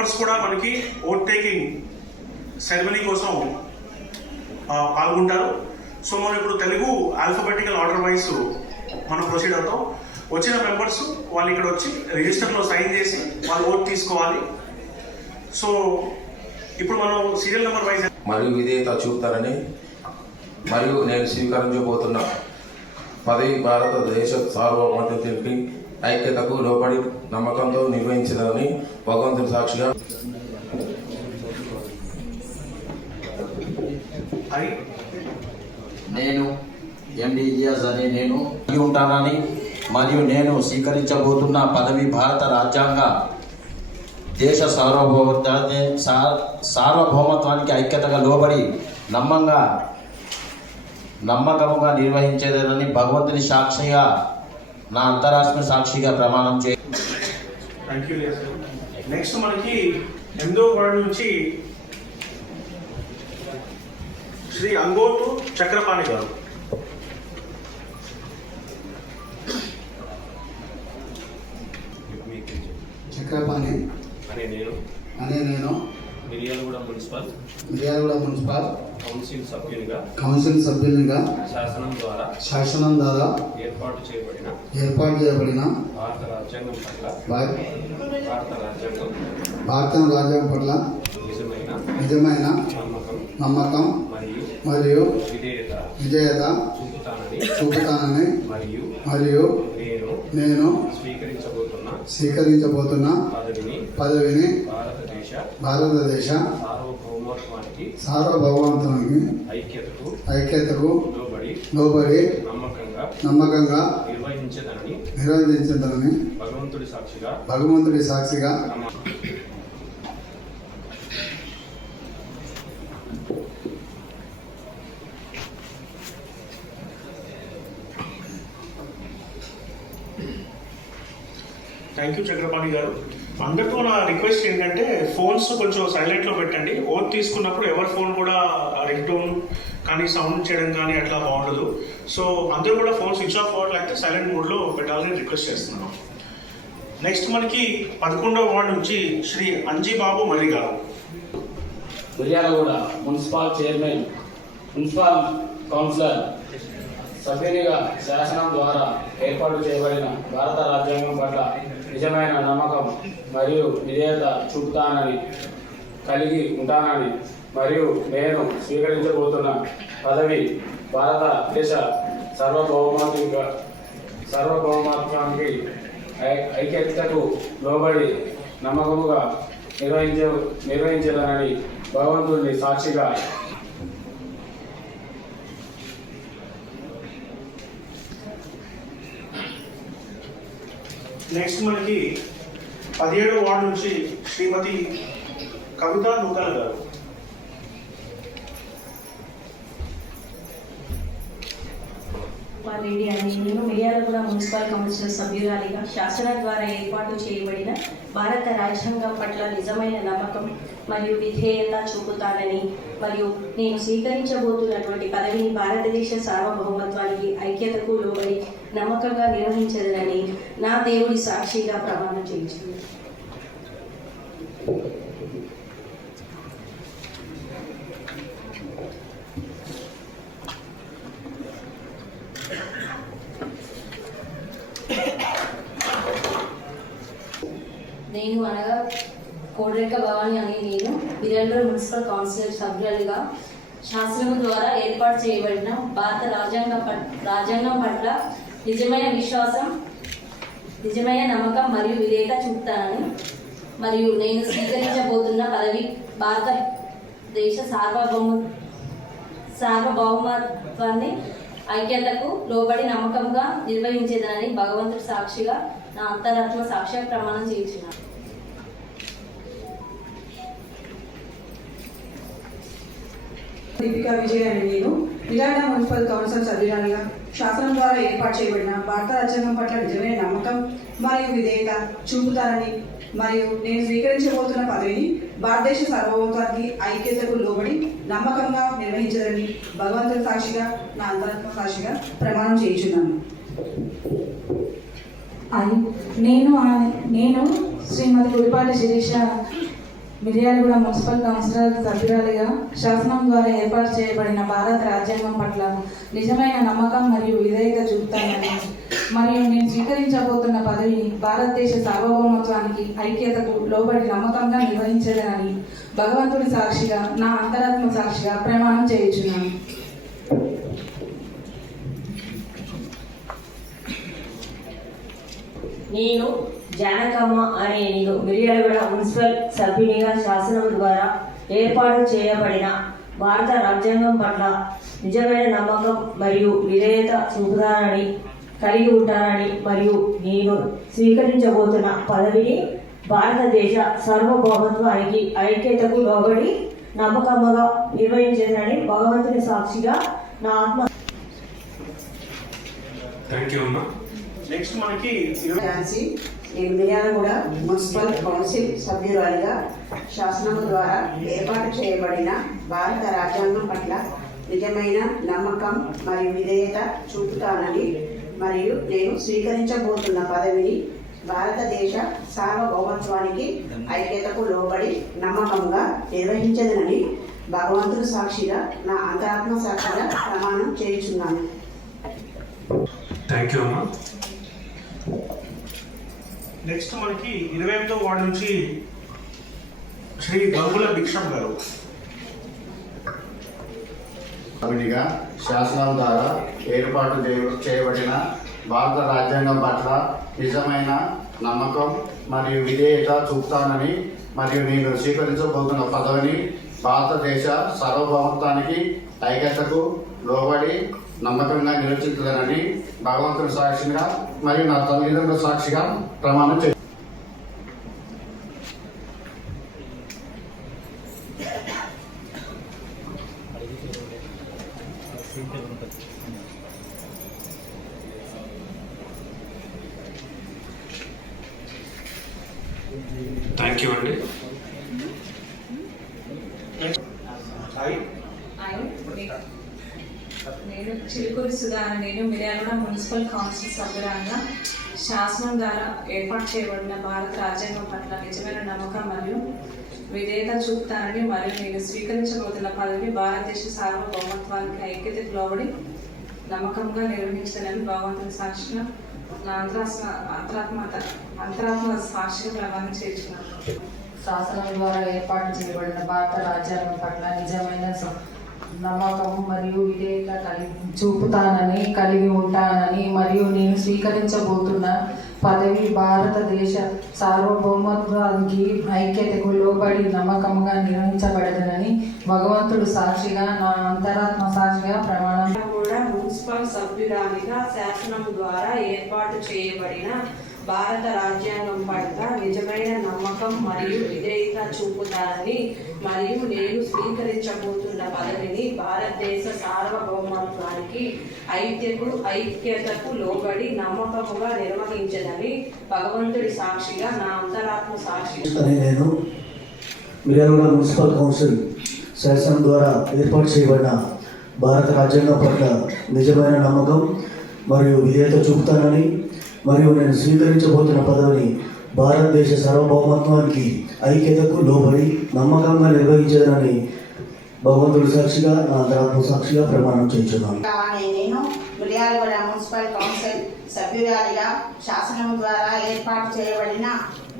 Members కూడా మనకి vote taking ceremony కోసం పాల్గొంటారు. సో మనం ఇప్పుడు తెలుగు ఆల్ఫాబెటికల్ ఆర్డర్ వైజ్ మనం ప్రొసీడ్ అవుతాం. వచ్చిన మెంబర్స్ వాళ్ళు ఇక్కడ వచ్చి రిజిస్టర్లో సైన్ చేసి వాళ్ళు ఓట్ తీసుకోవాలి. సో ఇప్పుడు మనం సీరియల్ నెంబర్ వైజ్ మరియు విధేయత చూపుతారని మరియు నేను స్వీకరించబోతున్న పదవి భారతదేశ సార్వభౌమత్వానికి ఐక్యతకు లోబడి నమ్మకంతో నిర్వహించదని భగవంతుని సాక్షిగా నేను ఎండిజిఎస్ అని నేను ఉంటానని మరియు నేను స్వీకరించబోతున్న పదవి భారత రాజ్యాంగ దేశ సార్వభౌమత్వానికి ఐక్యతగా లోబడి నమ్మకముగా నిర్వహించేదని భగవంతుని సాక్షిగా నా అంతరాత్మ సాక్షిగా ప్రమాణం చే. నెక్స్ట్ మనకి 8వ వార్డు నుంచి శ్రీ అంగోటు చక్రపాణి గారు. చక్రపాణి అనే నేను మిర్యాలగూడ మున్సిపల్ కౌన్సిల్ సభ్యునిగా శాసనం ద్వారా ఏర్పాటు చేయబడిన భారత రాజ్యాంగం పట్ల నిజమైన నమ్మకం మరియు విధేయత చూపుతానని మరియు నేను స్వీకరించబోతున్న పదవిని భారతదేశ సార్వభౌమత్వానికి ఐక్యతకు లోబడి నమ్మకంగా నిర్వహించదనని భగవంతుడి సాక్షిగా థ్యాంక్ యూ చక్రపాణి గారు. అందరితో నా రిక్వెస్ట్ ఏంటంటే ఫోన్స్ కొంచెం సైలెంట్లో పెట్టండి. ఓట్ తీసుకున్నప్పుడు ఎవరి ఫోన్ కూడా రింగ్ టోన్ కానీ సౌండ్ చేయడం కానీ అట్లా బాగుండదు. సో అందరూ కూడా ఫోన్ స్విచ్ ఆఫ్ అవ్వట్లయితే సైలెంట్ మోడ్లో పెట్టాలని రిక్వెస్ట్ చేస్తున్నాను. నెక్స్ట్ మనకి 11వ వార్డు నుంచి శ్రీ అంజీబాబు మర్రి గారు. Miryalaguda municipal chairman municipal councillor సభ్యునిగా శాసనం ద్వారా ఏర్పాటు చేయబడిన భారత రాజ్యాంగం పట్ల నిజమైన నమ్మకం మరియు విధేయత చూపుతానని కలిగి ఉంటానని మరియు నేను స్వీకరించబోతున్న పదవి భారతదేశ సార్వభౌమత్వానికి ఐక్యతకు లోబడి నమ్మకముగా నిర్వహించదనని భగవంతుని సాక్షిగా నెక్స్ట్ మనకి 17వ వార్డు నుంచి శ్రీమతి కవిత నూతన్ గారు. రెడ్డి అని నేను మిర్యాలగూడ మున్సిపల్ కౌన్సిల్ సభ్యురాలిగా శాసనం ద్వారా ఏర్పాటు చేయబడిన భారత రాజ్యాంగం పట్ల నిజమైన నమ్మకం మరియు విధేయత చూపుతానని మరియు నేను స్వీకరించబోతున్నటువంటి పదవిని భారతదేశ సార్వభౌమత్వానికి ఐక్యతకు లోబడి నమ్మకంగా నిర్వహించదనని నా దేవుడి సాక్షిగా ప్రమాణం చేయించున్నాను. నేను అనగా కోడరేఖ భవాని అని నేను మిర్యాలగూడ మున్సిపల్ కౌన్సిల్ సభ్యులుగా శాసనం ద్వారా ఏర్పాటు చేయబడిన భారత రాజ్యాంగం పట్ల నిజమైన విశ్వాసం, నిజమైన నమ్మకం మరియు విధేయత చూపుతానని మరియు నేను స్వీకరించబోతున్న పదవి భారతదేశ సార్వభౌమత్వాన్ని ఐక్యతకు లోబడి నమ్మకంగా నిర్వహించేదనని భగవంతుడి సాక్షిగా నా అంతరాత్మ సాక్ష్య ప్రమాణం చేయించున్నాను. దీపికా విజయ్ అని నేను మిర్యాలగూడ మున్సిపల్ కౌన్సిల్ సభ్యురాలిగా శాసనం ద్వారా ఏర్పాటు చేయబడిన భారత రాజ్యాంగం పట్ల నిజమైన నమ్మకం మరియు విధేయత చూపుతానని మరియు నేను స్వీకరించబోతున్న పదవిని భారతదేశ సార్వభౌమత్వానికి ఐక్యతకు లోబడి నమ్మకంగా నిర్వహించదని భగవంతుడి సాక్షిగా నా అంతరాత్మ సాక్షిగా ప్రమాణం చేయించున్నాను. నేను శ్రీమతి గుడిపాటి శిరీష మిర్యాలగూడ మున్సిపల్ కౌన్సిలర్ సభ్యురాలిగా శాసనం ద్వారా ఏర్పాటు చేయబడిన భారత రాజ్యాంగం పట్ల నిజమైన నమ్మకం మరియు విధేయత చూపుతానని మరియు నేను స్వీకరించబోతున్న పదవిని భారతదేశ సార్వభౌమత్వానికి ఐక్యతకు లోబడి నమ్మకంగా నిర్వహించదనని భగవంతుడి సాక్షిగా నా అంతరాత్మ సాక్షిగా ప్రమాణం చేయుచున్నాను. నేను జానకమ్మ అనే నేను మిర్యాలగూడ మున్సిపల్ సభ్యునిగా శాసనం ద్వారా ఏర్పాటు చేయబడిన భారత రాజ్యాంగం పట్ల నిజమైన నమ్మకం మరియు విధేయత చూపుతానని కలిగి ఉంటానని మరియు నేను స్వీకరించబోతున్న పదవిని భారతదేశ సార్వభౌమత్వానికి ఐక్యతకు లోబడి నమ్మకంగా నిర్వహించేదని భగవంతుని సాక్షిగా నా ఆత్మ. థ్యాంక్ యూ అమ్మా. నెక్స్ట్ మనకి ఝాన్సీ, నేను మిర్యాలగూడ మున్సిపల్ కౌన్సిల్ సభ్యురాలిగా శాసనం ద్వారా ఏర్పాటు చేయబడిన భారత రాజ్యాంగం పట్ల నిజమైన నమ్మకం మరియు విధేయత చూపుతానని మరియు నేను స్వీకరించబోతున్న పదవిని భారతదేశ సార్వభౌమత్వానికి ఐక్యతకు లోబడి నమ్మకంగా నిర్వహించదనని భగవంతుడు సాక్షిగా నా అంతరాత్మ సాక్షిగా ప్రమాణం చేయుచున్నాను. థ్యాంక్ యూ అమ్మా. నెక్స్ట్ మనకి 28వ వార్డు నుంచి శ్రీ గంగుల భిక్షం గారు. సభ్యునిగా శాసనం ద్వారా ఏర్పాటు చేయబడిన భారత రాజ్యాంగం పట్ల నిజమైన నమ్మకం మరియు విధేయత చూపుతానని మరియు నేను స్వీకరించబోతున్న పదవిని భారతదేశ సార్వభౌమత్వానికి ఐక్యతకు లోబడి నమ్మకంగా నిర్వహించదనని భగవంతుని సాక్షిగా మరియు నా తల్లిదండ్రుల సాక్షిగా ప్రమాణం చేస్తాను. థ్యాంక్ యూ అండి. నేను చిలుకూరి సుధా నేను మిర్యాలగూడ మున్సిపల్ కౌన్సిల్ సభ్యురాలుగా శాసనం ద్వారా ఏర్పాటు చేయబడిన భారత రాజ్యాంగం పట్ల నిజమైన నమ్మకం మరియు విధేయత చూపుతానని మరియు నేను స్వీకరించబోతున్న పదవి భారతదేశ సార్వభౌమత్వానికి ఐక్యతకు లోబడి నమ్మకంగా నిర్వహించదని భగవంతుని సాక్షిగా నా అంతరాత్మ సాక్షిగా ప్రమాణం చేస్తున్నాను. శాసనం ద్వారా ఏర్పాటు చేయబడిన భారత రాజ్యాంగం పట్ల నిజమైన నమ్మకం మరియు విధేయత చూపుతానని కలిగి ఉంటానని మరియు నేను స్వీకరించబోతున్న పదవి భారతదేశ సార్వభౌమత్వానికి ఐక్యతకు లోబడి నమ్మకంగా నిర్వహించబడదనని భగవంతుడు సాక్షిగా నా అంతరాత్మ సాక్షిగా ప్రమాణం. కూడా మున్సిపల్ సభ్యురాలిగా శాసనం ద్వారా ఏర్పాటు చేయబడిన భారత రాజ్యాంగం పట్ల నిజమైన నమ్మకం మరియు విధేయత చూపుతానని మరియు నేను స్వీకరించబోతున్న పదవిని భారతదేశ సార్వభౌమత్వానికి ఐక్యతకు లోబడి నమ్మకముగా నిర్వహించదని భగవంతుడి సాక్షిగా నా అంతరాత్మ సాక్షిగా నేను మిర్యాలగూడ మున్సిపల్ కౌన్సిల్ శాసనం ద్వారా ఏర్పాటు చేయబడిన భారత రాజ్యాంగం పట్ల నిజమైన నమ్మకం మరియు విధేయత చూపుతానని మరియు నేను స్వీకరించబోతున్న పదవిని భారతదేశ సార్వభౌమత్వానికి ఐక్యతకు లోబడి నమ్మకంగా నిర్వహించదనని భగవంతుడి సాక్షిగా నా అంతరాత్మ సాక్షిగా ప్రమాణం చేస్తున్నాను. నేను మిర్యాలగూడ మున్సిపల్ కౌన్సిల్ సభ్యురాలిగా శాసనం ద్వారా ఏర్పాటు చేయబడిన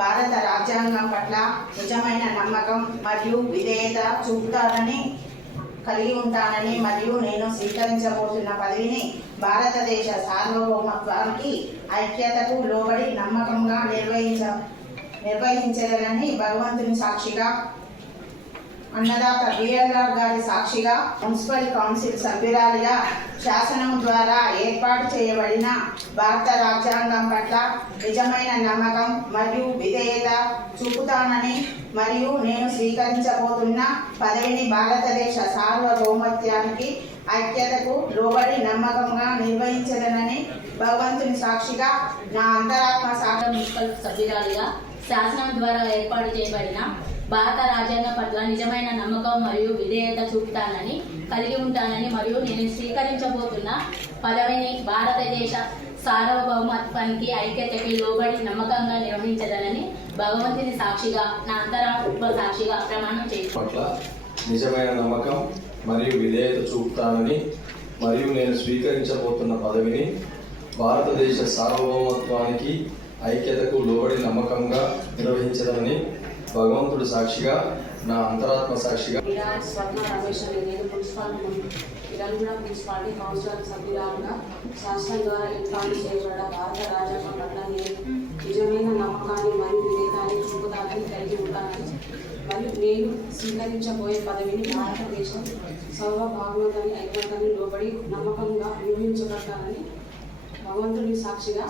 భారత రాజ్యాంగం పట్ల నిజమైన నమ్మకం మరియు విధేయత చూపుతానని కలిగి ఉంటానని మరియు నేను స్వీకరించబోతున్న పదవిని భారతదేశ సార్వభౌమత్వానికి ఐక్యతకు లోబడి నమ్మకంగా నిర్వహించదనని భగవంతుని సాక్షిగా అన్నదాత బిఎల్ఆర్ గారి సాక్షిగా మున్సిపల్ కౌన్సిల్ సభ్యురాలిగా శాసనం ద్వారా ఏర్పాటు చేయబడిన భారత రాజ్యాంగం పట్ల నిజమైన నమ్మకం మరియు విధేయత చూపుతానని మరియు నేను స్వీకరించబోతున్న పదవిని భారతదేశ సార్వభౌమత్వానికి ఐక్యతకు లోబడి నమ్మకంగా నిర్వహించదనని భగవంతుని సాక్షిగా నా అంతరాత్మ సాక్షి. మున్సిపల్ సభ్యురాలిగా శాసనం ద్వారా ఏర్పాటు చేయబడిన భారత రాజ్యాంగం పట్ల నిజమైన నమ్మకం మరియు విధేయత చూపుతానని కలిగి ఉంటానని మరియు నేను స్వీకరించబోతున్న పదవిని భారతదేశ సార్వభౌమత్వానికి ఐక్యతకి లోబడి నమ్మకంగా నిర్వహించదనని భగవంతుని సాక్షిగా నా అంతరాత్మ సాక్షిగా ప్రమాణం చేస్తున్నాను. పట్ల నిజమైన నమ్మకం మరియు విధేయత చూపుతానని మరియు నేను స్వీకరించబోతున్న పదవిని భారతదేశ సార్వభౌమత్వానికి ఐక్యతకు లోబడి నమ్మకంగా నిర్వహించదనని భగవంతుడు సాక్షిగా నా అంతరాత్మ సాక్షిగా స్వర్ణ రమేష్ అనే నేను తెలంగాణ మున్సిపాలిటీ కౌన్సిల్ సభ్యురాలుగా శాసనం ద్వారా ఏర్పాటు చేయబడ్డ భారత రాజ్యాంగం పట్ల నేను నిజమైన నమ్మకాన్ని మరియు వివేకాన్ని చూపుతానని కలిగి ఉంటానని మరియు నేను స్వీకరించబోయే పదవిని భారతదేశం సార్వభౌమత్వాన్ని ఐక్యతని లోబడి నమ్మకంగా నిర్వహించబడతానని భగవంతుడి సాక్షిగా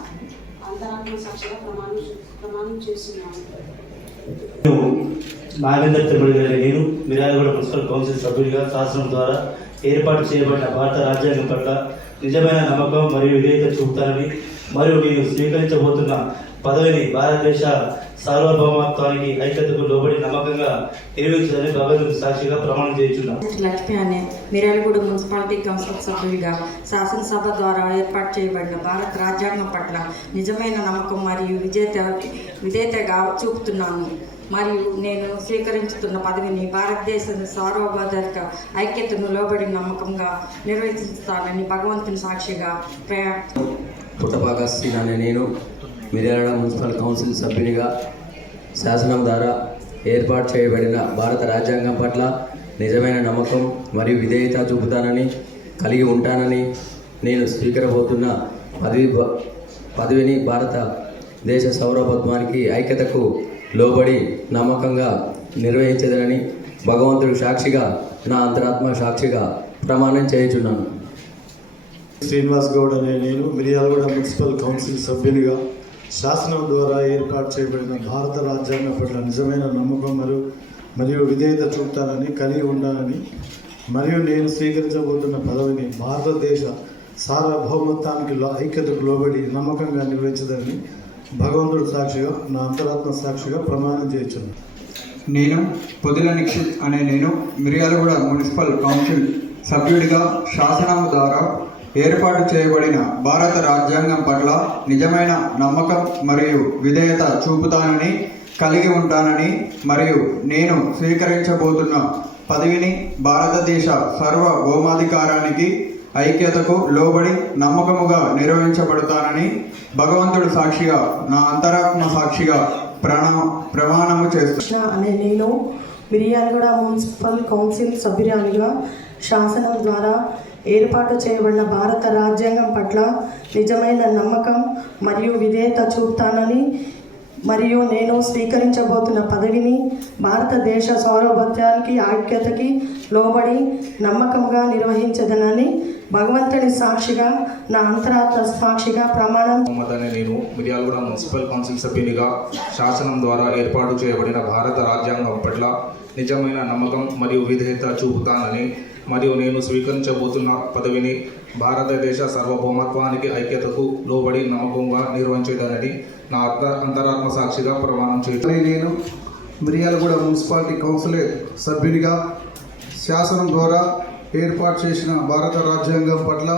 అంతరాత్మ సాక్షిగా ప్రమాణం చేస్తున్నాను. నాగేంద్ర తిరుమల గారి నేను మిర్యాలగూడ మున్సిపల్ కౌన్సిల్ సభ్యుడిగా శాసనం ద్వారా ఏర్పాటు చేయబడిన భారత రాజ్యాంగం పట్ల నిజమైన నమ్మకం మరియు విధేయత చూపుతానని మరియు నేను స్వీకరించబోతున్న పదవిని భారతదేశ సార్వభౌమత్వానికి ఐక్యతకు లోబడి నమ్మకంగా నిర్వహించాలని భగవంతుడి సాక్షిగా ప్రమాణం చేస్తున్నాను. లక్ష్మి అనే మిర్యాలగూడ మున్సిపాలిటీ కౌన్సిల్ సభ్యుడిగా శాసనసభ ద్వారా ఏర్పాటు చేయబడిన భారత రాజ్యాంగం పట్ల నిజమైన నమ్మకం మరియు విధేయతగా చూపుతున్నాను మరియు నేను స్వీకరించుతున్న పదవిని భారతదేశ సార్వభౌమిక ఐక్యతను లోబడి నమ్మకంగా నిర్వహిస్తానని భగవంతుని సాక్షిగా పుట్టపాక శ్రీ అనే నేను మిర్యాలగూడ మున్సిపల్ కౌన్సిల్ సభ్యునిగా శాసనం ద్వారా ఏర్పాటు చేయబడిన భారత రాజ్యాంగం పట్ల నిజమైన నమ్మకం మరియు విధేయత చూపుతానని కలిగి ఉంటానని నేను స్వీకరించబోతున్న పదవిని భారతదేశ సార్వభౌమత్వానికి ఐక్యతకు లోబడి నమ్మకంగా నిర్వహించదనని భగవంతుడు సాక్షిగా నా అంతరాత్మ సాక్షిగా ప్రమాణం చేయుచున్నాను. శ్రీనివాస్ గౌడ్ అనే నేను మిర్యాలగూడ మున్సిపల్ కౌన్సిల్ సభ్యునిగా శాసనం ద్వారా ఏర్పాటు చేయబడిన భారత రాజ్యాంగం పట్ల నిజమైన నమ్మకం మరియు విధేయత చూపుతానని కలిగి ఉండాలని మరియు నేను స్వీకరించబోతున్న పదవిని భారతదేశ సార్వభౌమత్వానికి ఐక్యతకు లోబడి నమ్మకంగా నిర్వహించదని భగవంతుడు సాక్షిగా నా అంతరాత్మ సాక్షిగా ప్రమాణం చేయుచున్నాను. నేను పొదిల నిక్షిత్ అనే నేను మిర్యాలగూడ మున్సిపల్ కౌన్సిల్ సభ్యుడిగా శాసనం ద్వారా ఏర్పాటు చేయబడిన భారత రాజ్యాంగం పట్ల నిజమైన నమ్మకం మరియు విధేయత చూపుతానని కలిగి ఉంటానని మరియు నేను స్వీకరించబోతున్న పదవిని భారతదేశ సార్వభౌమాధికారానికి ఐక్యతకు లోబడి నమ్మకముగా నిర్వహించబడతానని భగవంతుడు సాక్షిగా నా అంతరాత్మ సాక్షిగా ప్రమాణము చేస్తున్నా అనే నేను మిర్యాలగూడ మున్సిపల్ కౌన్సిల్ సభ్యురాలిగా శాసనం ద్వారా ఏర్పాటు చేయబడిన భారత రాజ్యాంగం పట్ల నిజమైన నమ్మకం మరియు విధేయత చూపుతానని మరియు నేను స్వీకరించబోతున్న పదవిని భారతదేశ సార్వభౌమత్వానికి ఐక్యతకి లోబడి నమ్మకంగా నిర్వహించదనని భగవంతుని సాక్షిగా నా అంతరాత్మ సాక్షిగా ప్రమాణం. నేను మిర్యాలగూడ మున్సిపల్ కౌన్సిల్ సభ్యునిగా శాసనం ద్వారా ఏర్పాటు చేయబడిన భారత రాజ్యాంగం పట్ల నిజమైన నమ్మకం మరియు విధేయత చూపుతానని మరియు నేను స్వీకరించబోతున్న పదవిని భారతదేశ సార్వభౌమత్వానికి ఐక్యతకు లోబడి నమ్మకంగా నిర్వహించేదనని నా అంతరాత్మ సాక్షిగా ప్రమాణం చేస్తాను. నేను మిర్యాలగూడ మున్సిపాలిటీ కౌన్సిల్ సభ్యునిగా శాసనం ద్వారా ఏర్పాటు చేసిన భారత రాజ్యాంగం పట్ల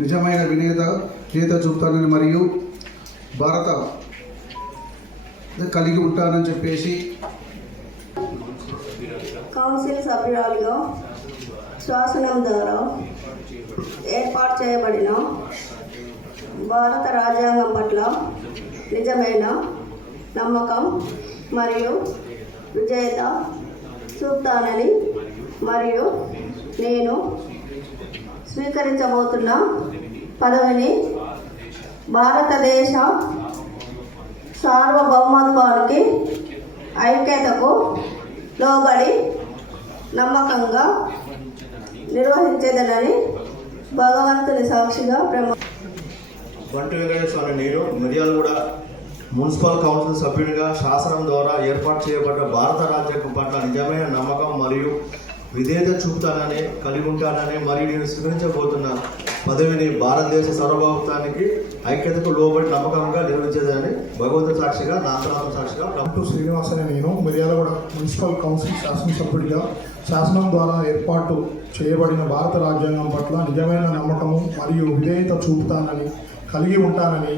నిజమైన విధేయత చూపుతానని మరియు భారత కలిగి ఉంటానని చెప్పేసి కౌన్సిల్ సభ్యురాలుగా శాసనం ద్వారా ఏర్పాటు చేయబడిన భారత రాజ్యాంగం పట్ల నిజమైన నమ్మకం మరియు విధేయత చూపుతానని మరియు నేను స్వీకరించబోతున్న పదవిని భారతదేశ సార్వభౌమత్వానికి ఐక్యతకు లోబడి నమ్మకంగా నిర్వహించేదనని భగవంతుని సాక్షిగా బంటు వెంకటేశ్వర నేను మిర్యాలగూడ మున్సిపల్ కౌన్సిల్ సభ్యునిగా శాసనం ద్వారా ఏర్పాటు చేయబడ్డ భారత రాజ్యాంగం పట్ల నిజమైన నమ్మకం మరియు విధేయత చూపుతానని కలిగి ఉంటానని మరియు నేను స్వీకరించబోతున్న పదవిని భారతదేశ సార్వభౌమత్వానికి ఐక్యతకు లోబడి నమ్మకంగా నిర్వహించేదని భగవంతుడి సాక్షిగా నా అంతరాత్మ సాక్షిగా బంటు శ్రీనివాస్ అనే నేను మిర్యాలగూడ మున్సిపల్ కౌన్సిల్ శాసనసభ్యుడిగా శాసనం ద్వారా ఏర్పాటు చేయబడిన భారత రాజ్యాంగం పట్ల నిజమైన నమ్మకము మరియు విధేయత చూపుతానని కలిగి ఉంటానని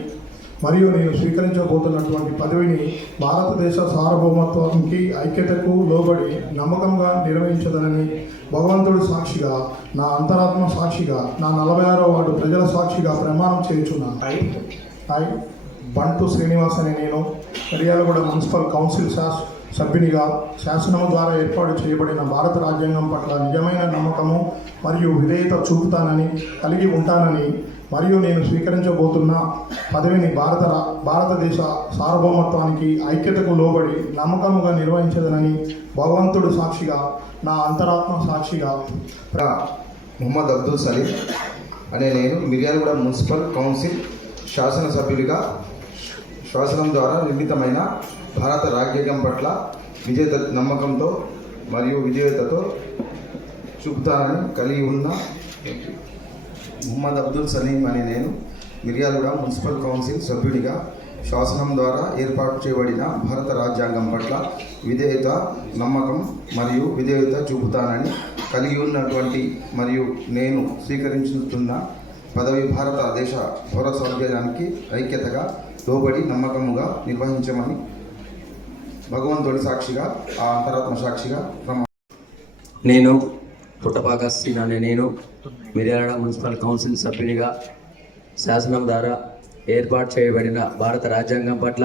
మరియు నేను స్వీకరించబోతున్నటువంటి పదవిని భారతదేశ సార్వభౌమత్వానికి ఐక్యతకు లోబడి నమ్మకంగా నిర్వహించదనని భగవంతుడి సాక్షిగా, నా అంతరాత్మ సాక్షిగా, నా 46వ వార్డు ప్రజల సాక్షిగా ప్రమాణం చేయుచున్నాను. హాయ్ బంటు శ్రీనివాస్ అనే నేను మిర్యాలగూడ మున్సిపల్ కౌన్సిల్ సభ్యునిగా శాసనము ద్వారా ఏర్పాటు చేయబడిన భారత రాజ్యాంగం పట్ల నిజమైన నమ్మకము మరియు విధేయత చూపుతానని, కలిగి ఉంటానని మరియు నేను స్వీకరించబోతున్న పదవిని భారతదేశ సార్వభౌమత్వానికి ఐక్యతకు లోబడి నమ్మకముగా నిర్వహించదనని భగవంతుడు సాక్షిగా, నా అంతరాత్మ సాక్షిగా. మొహమ్మద్ అబ్దుల్ సలీం అనే నేను మిర్యాలగూడ మున్సిపల్ కౌన్సిల్ శాసనసభ్యుడిగా శాసనం ద్వారా నిర్మితమైన భారత రాజ్యాంగం పట్ల నమ్మకంతో మరియు విధేయతతో చూపుతానని కలిగి ఉన్న మొహమ్మద్ అబ్దుల్ సలీం అనే నేను మిర్యాలగూడ మున్సిపల్ కౌన్సిల్ సభ్యుడిగా శాసనం ద్వారా ఏర్పాటు చేయబడిన భారత రాజ్యాంగం పట్ల విధేయత, నమ్మకం మరియు విధేయత చూపుతానని కలిగి ఉన్నటువంటి మరియు నేను స్వీకరించుతున్న పదవి భారతదేశ పౌర సౌలభ్యానికి ఐక్యతగా లోబడి నమ్మకముగా నిర్వహించమని భగవంతుడి సాక్షిగా, ఆ అంతరాత్మ సాక్షిగా నేను పుట్టపాక శ్రీన్ అనే నేను మిర్యాలగూడ మున్సిపల్ కౌన్సిల్ సభ్యునిగా శాసనం ద్వారా ఏర్పాటు చేయబడిన భారత రాజ్యాంగం పట్ల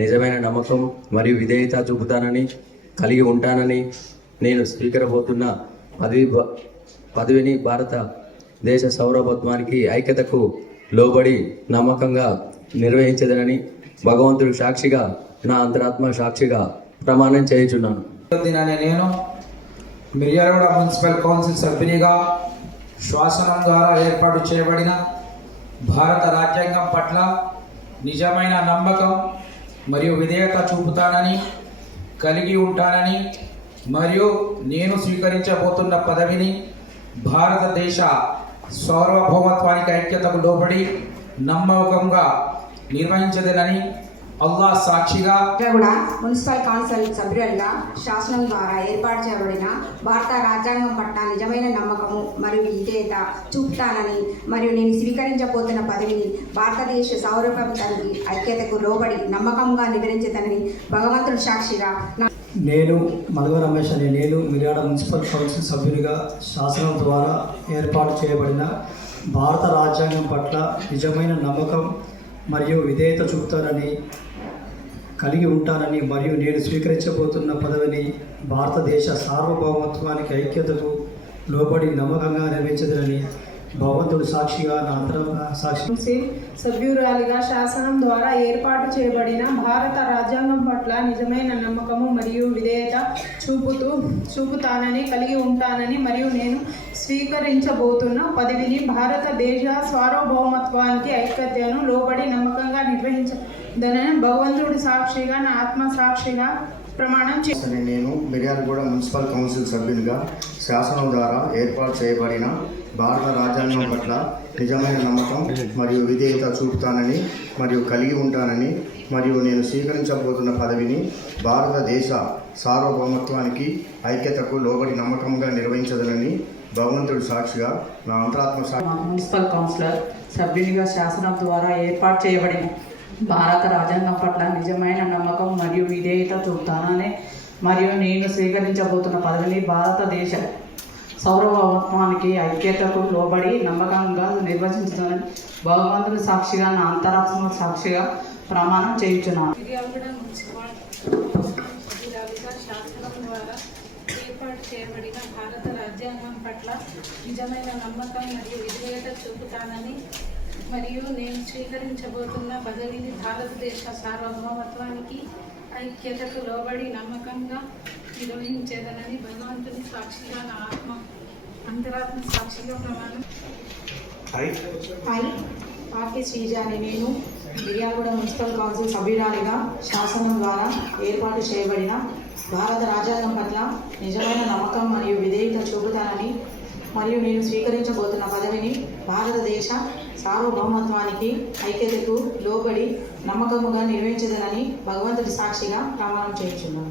నిజమైన నమ్మకం మరియు విధేయత చూపుతానని, కలిగి ఉంటానని, నేను స్వీకరించబోతున్న పదవిని భారతదేశ సార్వభౌమత్వానికి ఐక్యతకు లోబడి నమ్మకంగా నిర్వహించదనని భగవంతుడి సాక్షిగా, నా అంతరాత్మ సాక్షిగా ప్రమాణం చేయుచున్నాను. నేను మిర్యాలగూడ మున్సిపల్ కౌన్సిల్ సభ్యునిగా శాసనం ద్వారా ఏర్పాటు చేయబడిన భారత రాజ్యాంగం పట్ల నిజమైన నమ్మకం మరియు విధేయత చూపుతానని, కలిగి ఉంటానని మరియు నేను స్వీకరించబోతున్న పదవిని భారతదేశ సార్వభౌమత్వానికి ఐక్యతకు లోబడి నమ్మకంగా నిర్వహించదనని అల్లాహ్ సాక్షిగా. కూడా మున్సిపల్ కౌన్సిల్ సభ్యులుగా శాసనం ద్వారా ఏర్పాటు చేయబడిన భారత రాజ్యాంగం పట్ల నిజమైన నమ్మకము మరియు విధేయత చూపుతానని మరియు నేను స్వీకరించబోతున్న పదవిని భారతదేశ సార్వభౌమత్వానికి ఐక్యతకు లోబడి నమ్మకంగా నిర్వహించదనని భగవంతుడి సాక్షిగా. నేను మలవ రమేష్ అనే నేను మిర్యాలగూడ మున్సిపల్ కౌన్సిల్ సభ్యునిగా శాసనం ద్వారా ఏర్పాటు చేయబడిన భారత రాజ్యాంగం పట్ల నిజమైన నమ్మకం మరియు విధేయత చూపుతానని, కలిగి ఉంటానని మరియు నేను స్వీకరించబోతున్న పదవిని భారతదేశ సార్వభౌమత్వానికి ఐక్యతకు లోబడి నమ్మకంగా నిర్వహించదనని భగవంతుడి సాక్షిగా, నా అంతరాత్మ సాక్షి సభ్యురాలిగా శాసనం ద్వారా ఏర్పాటు చేయబడిన భారత రాజ్యాంగం పట్ల నిజమైన నమ్మకము మరియు విధేయత చూపుతానని, కలిగి ఉంటానని మరియు నేను స్వీకరించబోతున్న పదవిని భారతదేశ సార్వభౌమత్వానికి ఐక్యతను లోబడి నమ్మకంగా నిర్వహించదనని భగవంతుడి సాక్షిగా, నా ఆత్మ సాక్షిగా ప్రమాణం చేస్తాను. నేను మిర్యాలగూడ మున్సిపల్ కౌన్సిల్ సభ్యునిగా శాసనం ద్వారా ఏర్పాటు చేయబడిన భారత రాజ్యాంగం పట్ల నిజమైన నమ్మకం మరియు విధేయత చూపుతానని మరియు కలిగి ఉంటానని మరియు నేను స్వీకరించబోతున్న పదవిని భారతదేశ సార్వభౌమత్వానికి ఐక్యతకు లోబడి నమ్మకంగా నిర్వహించదనని భగవంతుడి సాక్షిగా, నా అంతరాత్మ సాక్షి. మున్సిపల్ కౌన్సిలర్ సభ్యునిగా శాసనం ద్వారా ఏర్పాటు చేయబడిన భారత రాజ్యాంగం పట్ల నిజమైన నమ్మకం మరియు విధేయత చూపుతానని మరియు నేను స్వీకరించబోతున్న పదవిని భారతదేశ సార్వభౌమత్వానికి ఐక్యతకు లోబడి నమ్మకంగా నిర్వహించుతానని భగవంతుని సాక్షిగా, నా అంతరాత్మ సాక్షిగా ప్రమాణం చేయుచున్నాను. శాసనం ద్వారా ఏర్పాటు చేయబడిన భారత రాజ్యాంగం పట్ల నిజమైన నమ్మకం మరియు విధేయత చూపుతానని మరియు నేను స్వీకరించబోతున్న పదవిని భారతదేశ సార్వభౌమత్వానికి ఐక్యతకు లోబడి నమ్మకంగా నిర్వహించేదనని భగవంతుని సాక్షిగా, నా అంతరాత్మ సాక్షిగా ప్రమాణం. హాయ్ ఆర్కే శ్రీజ అనే నేను మిర్యాలగూడ మున్సిపల్ కౌన్సిల్ సభ్యురాలిగా శాసనం ద్వారా ఏర్పాటు చేయబడిన భారత రాజ్యాంగం పట్ల నిజమైన నమ్మకం మరియు విధేయత చూపుతానని మరియు నేను స్వీకరించబోతున్న పదవిని భారతదేశ సార్వభౌమత్వానికి ఐక్యతకు లోబడి నమ్మకముగా నిర్వహించదనని భగవంతుడి సాక్షిగా ప్రమాణం చేయుచున్నాను.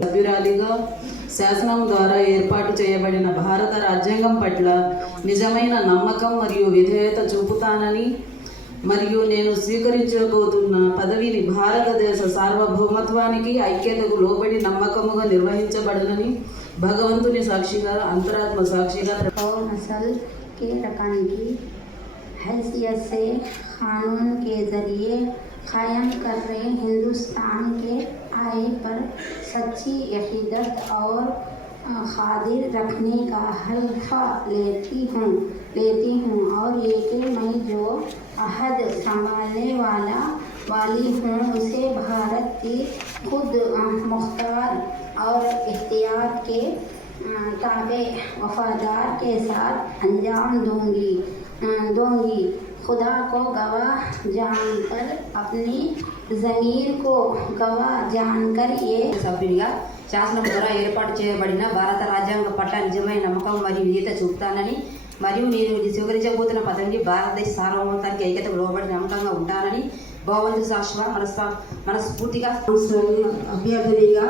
సభ్యురాలిగా శాసనం ద్వారా ఏర్పాటు చేయబడిన భారత రాజ్యాంగం పట్ల నిజమైన నమ్మకం మరియు విధేయత చూపుతానని మరియు నేను స్వీకరించబోతున్న పదవిని భారతదేశ సార్వభౌమత్వానికి ఐక్యతకు లోబడి నమ్మకముగా నిర్వహించబడనని భగవంతుని సాక్షిగా అంతరాత్మ సాక్షిగా और नस्ल के रकन की हैसियत से कानून के ज़रिए कायम कर रहे हिंदुस्तान के आय पर सच्ची अकीदत और खादिर रखने का हल्फा लेती हूँ और ये कि मैं जो अहद संभालने वाली हूँ उसे भारत की खुद मुख्तार और इख्तियार के ताबे वफादार के साथ अंजाम दूंगी खुदा को गवाह जानकर अपनी ज़मीर को गवाह जानकर ये సభ్యునిగా శాసనం ద్వారా ఏర్పాటు చేయబడిన భారత రాజ్యాంగం పట్ల నిజమైన నమ్మకం మరియు విధేయత చూపుతానని మరియు నేను స్వీకరించబోతున్న పదవిని భారతదేశ సార్వభౌమత్వానికి ఐక్యతకు లోబడి నమ్మకంగా ఉంటానని భగవంతుని సాక్షిగా మనస్ఫూర్తిగా అభ్యర్థునిగా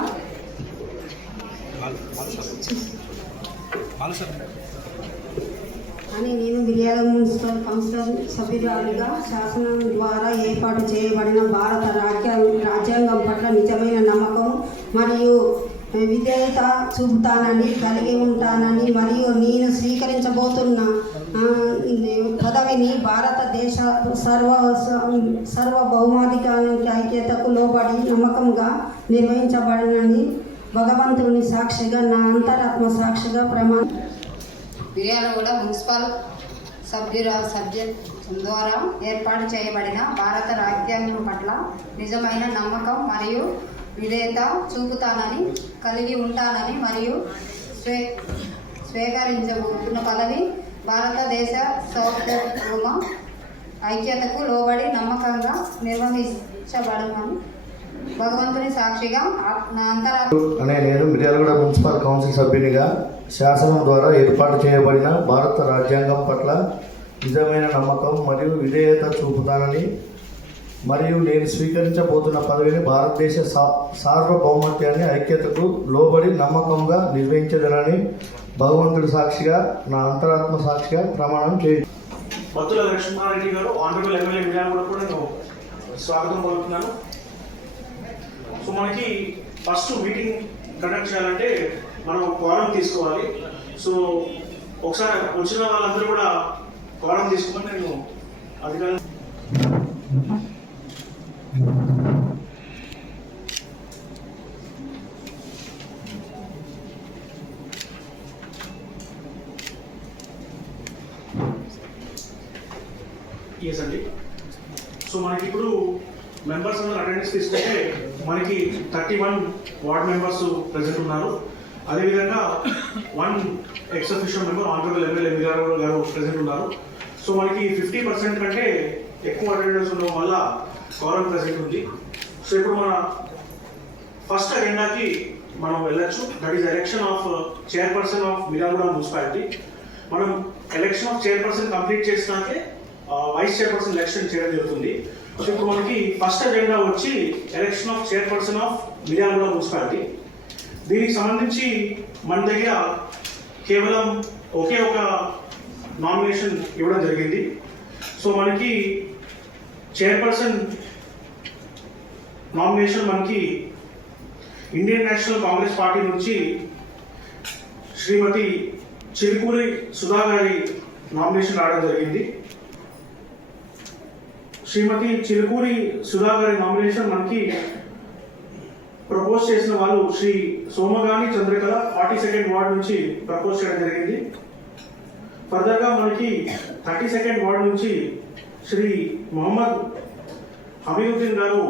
అని నేను మిర్యాల మున్సిపల్ కౌన్సిల్ సభ్యురాలిగా శాసనం ద్వారా ఏర్పాటు చేయబడిన భారత రాజ్యాంగం పట్ల నిజమైన నమ్మకం మరియు విధేయత చూపుతానని కలిగి ఉంటానని మరియు నేను స్వీకరించబోతున్న పదవిని భారతదేశ సార్వభౌమాధికారానికి ఐక్యతకు లోబడి నమ్మకంగా నిర్వహించబడనని భగవంతుని సాక్షిగా నా అంతరాత్మ సాక్షిగా ప్రమాణం. మిర్యాలగూడ మున్సిపల్ సభ్యం ద్వారా ఏర్పాటు చేయబడిన భారత రాజ్యాంగం పట్ల నిజమైన నమ్మకం మరియు విధేయత చూపుతానని కలిగి ఉంటానని మరియు స్వీకరించబోతున్న పదవి భారతదేశ సార్వభౌమ ఐక్యతకు లోబడి నమ్మకంగా నిర్వహించబడమని భగవంతుని సాక్షిగా నా అంతరాత్మ అనే నేను మిర్యాలగూడ మున్సిపల్ కౌన్సిల్ సభ్యునిగా శాసనం ద్వారా ఏర్పాటు చేయబడిన భారత రాజ్యాంగం పట్ల నిజమైన నమ్మకం మరియు విధేయత చూపుతానని మరియు నేను స్వీకరించబోతున్న పదవిని భారతదేశ సార్వభౌమత్వాన్ని ఐక్యతకు లోబడి నమ్మకంగా నిర్వహించదనని భగవంతుడి సాక్షిగా నా అంతరాత్మ సాక్షిగా ప్రమాణం చేయండి. బత్తుల లక్ష్మారెడ్డి గారు ఆనరబుల్ ఎమ్మెల్యే మిర్యాలగూడ కూడా నేను స్వాగతం పలుకుతున్నాను. సో మనకి ఫస్ట్ మీటింగ్ కండక్ట్ చేయాలంటే మనం క్వారం తీసుకోవాలి. సో ఒకసారి వచ్చిన వాళ్ళందరూ కూడా క్వారం తీసుకుని నేను అధికారులు ఎస్ అండి. సో మనకి ఇప్పుడు మెంబర్స్ అందరూ అటెండెన్స్ తీసుకుంటే మనకి 31 వార్డ్ మెంబర్స్ ప్రెసెంట్ ఉన్నారు. అదేవిధంగా 1 X official member honourable MLA Miryalaguda గారు ప్రెసెంట్ ఉన్నారు. సో మనకి 50% కంటే ఎక్కువ అటెండెన్స్ ఉండడం వల్ల క్వారం ప్రెసెంట్ ఉంది. సో ఇప్పుడు మన ఫస్ట్ అజెండాకి మనం వెళ్ళొచ్చు. That is election of chairperson of Miryalaguda municipality. మనం ఎలక్షన్ ఆఫ్ చైర్పర్సన్ కంప్లీట్ చేసినాకే వైస్ చైర్పర్సన్ ఎలక్షన్ చేయడం జరుగుతుంది. సో ఇప్పుడు మనకి ఫస్ట్ అజెండా వచ్చి election of chairperson of Miryalaguda municipality. దీనికి సంబంధించి మన దగ్గర కేవలం ఒకే ఒక నామినేషన్ ఇవ్వడం జరిగింది. సో మనకి చైర్పర్సన్ నామినేషన్ మనకి ఇండియన్ నేషనల్ కాంగ్రెస్ పార్టీ నుంచి శ్రీమతి చిలుకూరి సుధా గారి నామినేషన్ రావడం జరిగింది. శ్రీమతి చిలుకూరి సుధా గారి నామినేషన్ మనకి ప్రపోజ్ చేసిన వాళ్ళు శ్రీ సోమగాని చంద్రకళ 42nd వార్డ్ నుంచి ప్రపోజ్ చేయడం జరిగింది. ఫర్దర్గా మనకి 32nd వార్డ్ నుంచి శ్రీ మొహమ్మద్ హమీదుద్దీన్ గారు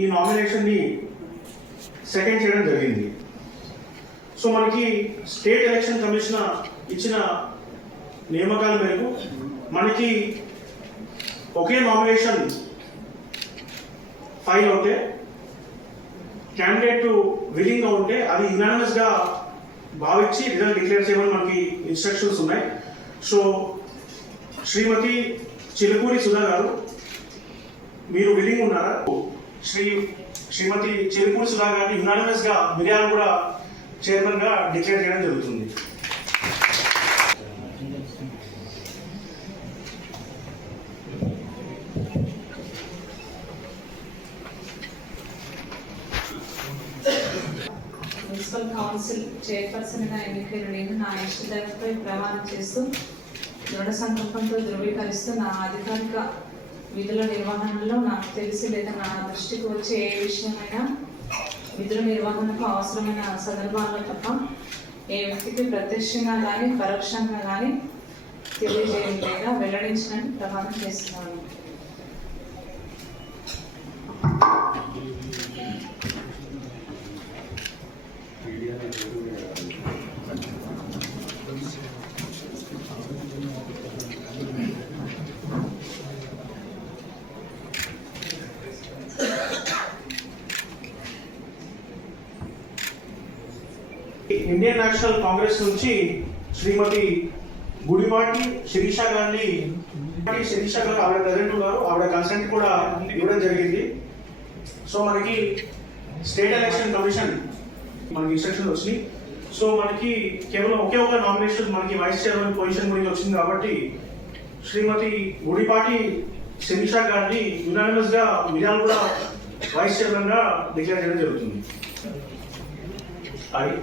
ఈ నామినేషన్ని సెకండ్ చేయడం జరిగింది. సో మనకి స్టేట్ ఎలక్షన్ కమిషన్ ఇచ్చిన నియామకాల మేరకు మనకి ఒకే నామినేషన్ ఫైల్ అవుతే క్యాండిడేట్ విల్లింగ్గా ఉంటే అది యునానిమస్గా భావించి రిజల్ట్ డిక్లేర్ చేయమని మనకి ఇన్స్ట్రక్షన్స్ ఉన్నాయి. సో శ్రీమతి చిలుకూరి సుధా గారు మీరు విల్లింగ్ ఉన్నారా? శ్రీమతి చిలుకూరి సుధా గారిని యునానిమస్గా మిర్యాలగూడ చైర్మన్గా డిక్లేర్ చేయడం జరుగుతుంది. కౌన్సిల్ చైర్పర్సన్గా ఎన్నికైన నేను నా ఇష్టదైవంపై ప్రమాణం చేస్తూ దృఢ సంకల్పంతో ధృవీకరిస్తూ నా అధికారిక విధుల నిర్వహణలో నాకు తెలిసి లేదా నా దృష్టికి వచ్చే ఏ విషయమైనా విధుల నిర్వహణకు అవసరమైన సందర్భాల్లో తప్ప ఏ వ్యక్తికి ప్రత్యక్షంగా కానీ పరోక్షంగా కానీ తెలియజేయడం లేదా వెల్లడించినట్టు ప్రమాణం చేస్తున్నాను. ఇండియన్ నేషనల్ కాంగ్రెస్ నుంచి శ్రీమతి గుడిపాటి శిరీష గారిని ఆవిడ ప్రెసిడెంట్ గారు ఆవిడ కన్సెంట్ కూడా ఇవ్వడం జరిగింది. సో మనకి స్టేట్ ఎలక్షన్ కమిషన్ మనకి ఇన్స్ట్రక్షన్ వచ్చినాయి. సో మనకి కేవలం ఒకే ఒక నామినేషన్ మనకి వైస్ చైర్మన్ పొజిషన్ గురించి వచ్చింది కాబట్టి శ్రీమతి గుడిపాటి శిరీష గారిని యునానిమస్ గా మిర్యాల కూడా వైస్ చైర్మన్ గా డిక్లేర్ చేయడం జరుగుతుంది. అది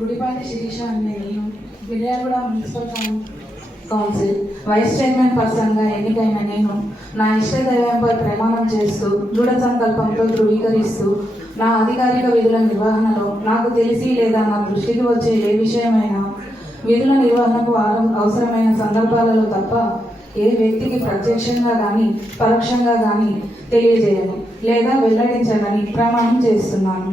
గుడిపాటి శిరీష అనే నేను Miryalaguda municipal council vice chairman పర్సన్గా ఎన్నికైన నేను నా ఇష్టదైవంపై ప్రమాణం చేస్తూ దృఢ సంకల్పంతో ధృవీకరిస్తూ నా అధికారిక విధుల నిర్వహణలో నాకు తెలిసి లేదా నా దృష్టికి వచ్చే ఏ విషయమైనా విధుల నిర్వహణకు అవసరమైన సందర్భాలలో తప్ప ఏ వ్యక్తికి ప్రత్యక్షంగా కానీ పరోక్షంగా కానీ తెలియజేయను లేదా వెల్లడించనని ప్రమాణం చేస్తున్నాను.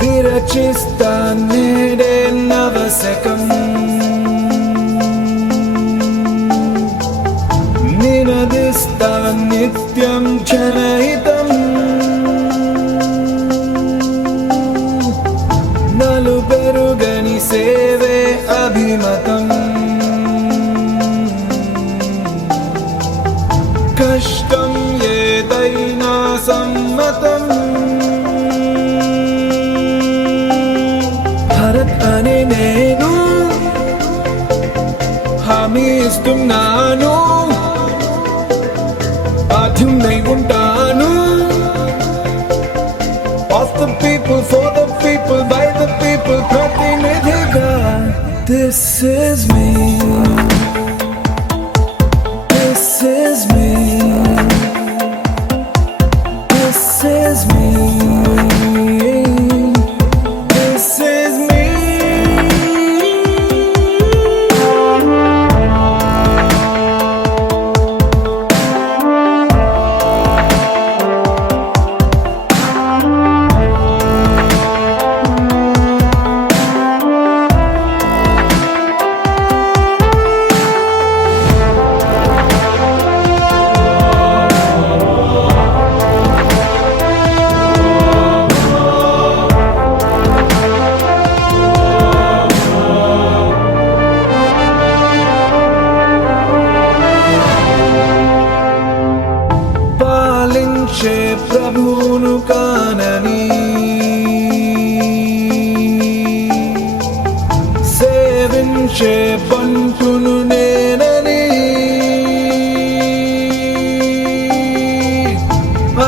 విరచిస్తా నేడే నవశకం నినదిస్తా నిత్యం జనహితం నలు పెరుగని సేవే అభిమతం కష్టం ఏదైనా సమ్మతం భారత్ అనే నేను హామీ ఇస్తున్నాను బాధ్యున్నై ఉంటాను of the people for the people by the people ప్రతినిధిగా this is me this is me this is me this is me పాలించే ప్రభువును కానని సేవించే పంటును నేనని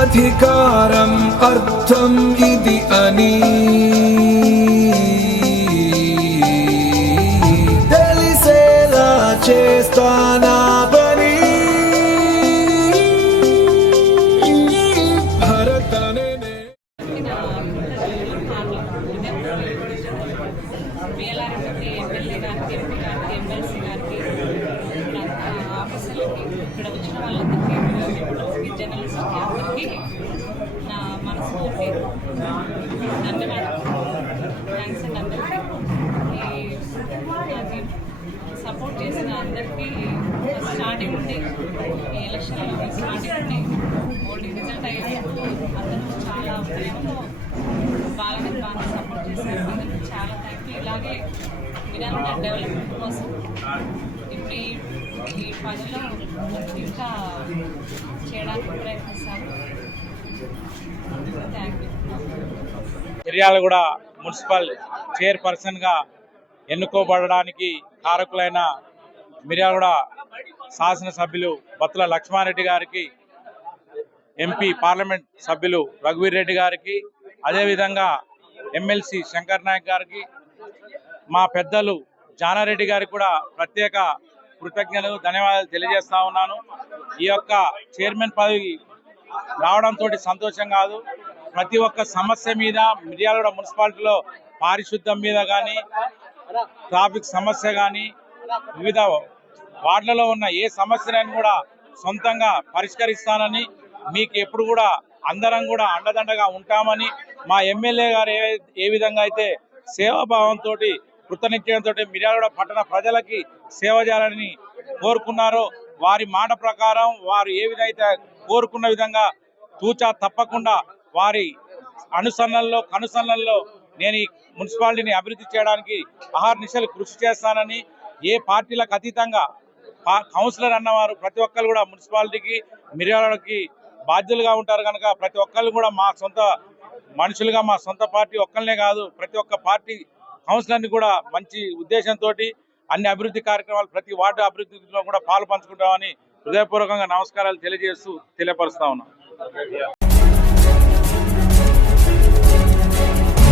అధికారం అర్థం ఇది అని తెలిసేలా చేస్తానా పని భారత్ అనే మేలారెడ్డి ఎమ్మెల్యే గారికి ఎంపీ గారికి ఎమ్మెల్సీ గారికి ఆఫీసర్లకి ఇక్కడ వచ్చిన వాళ్ళందరికీ జర్నలిస్ట్కి అందరికీ నా మనస్ఫూర్తి ధన్యవాదాలు. థ్యాంక్స్ అండి అందరికీ. నాకు సపోర్ట్ చేసిన అందరికీ స్టార్టింగ్ నుండి ఎలక్షన్ స్టార్టింగ్ నుండి ఓటింగ్ రిజల్ట్ అయ్యేటప్పుడు అందరూ చాలా ప్రేమతో బాగా సపోర్ట్ చేశారు. అందరికీ చాలా థ్యాంక్ యూ. ఇలాగే మిర్యాలగూడ డెవలప్మెంట్ కోసం ఇప్పుడు ఈ పనిలో ఇంకా చేయడానికి ప్రయత్నిస్తాను. Thank you. మిర్యాలగూడ మున్సిపల్ చైర్పర్సన్గా ఎన్నుకోబడడానికి కారకులైన మిర్యాలగూడ శాసనసభ్యులు బత్తుల లక్ష్మారెడ్డి గారికి, ఎంపీ పార్లమెంట్ సభ్యులు రఘువీర్ రెడ్డి గారికి, అదేవిధంగా ఎమ్మెల్సీ శంకర్ నాయక్ గారికి, మా పెద్దలు జానారెడ్డి గారికి కూడా ప్రత్యేక కృతజ్ఞతలు ధన్యవాదాలు తెలియజేస్తా ఉన్నాను. ఈ యొక్క చైర్మన్ పదవి రావడంతో సంతోషం కాదు, ప్రతి ఒక్క సమస్య మీద మిర్యాలగూడ మున్సిపాలిటీలో పారిశుద్ధ్యం మీద కానీ, ట్రాఫిక్ సమస్య కానీ, వివిధ వార్డులలో ఉన్న ఏ సమస్యలను కూడా సొంతంగా పరిష్కరిస్తానని, మీకు ఎప్పుడు కూడా అందరం కూడా అండదండగా ఉంటామని, మా ఎమ్మెల్యే గారు ఏ విధంగా అయితే సేవాభావంతో కృతనిశ్చయంతో మిర్యాలగూడ పట్టణ ప్రజలకి సేవ చేయాలని కోరుకున్నారో, వారి మాట ప్రకారం వారు ఏ విధంగా కోరుకున్న విధంగా తూచా తప్పకుండా వారి కనుసన్నల్లో నేను ఈ మున్సిపాలిటీని అభివృద్ధి చేయడానికి అహర్నిశలు కృషి చేస్తానని, ఏ పార్టీలకు అతీతంగా కౌన్సిలర్ అన్నవారు ప్రతి ఒక్కరు కూడా మున్సిపాలిటీకి మిర్యాలగూడకి బాధ్యులుగా ఉంటారు కనుక ప్రతి ఒక్కరు కూడా మా సొంత మనుషులుగా, మా సొంత పార్టీ ఒక్కరినే కాదు ప్రతి ఒక్క పార్టీ కౌన్సిలర్ని కూడా మంచి ఉద్దేశంతో అన్ని అభివృద్ధి కార్యక్రమాలు ప్రతి వార్డు అభివృద్ధిలో కూడా పాలు పంచుకుంటామని హృదయపూర్వకంగా నమస్కారాలు తెలియజేస్తూ తెలియపరుస్తా ఉన్నాం.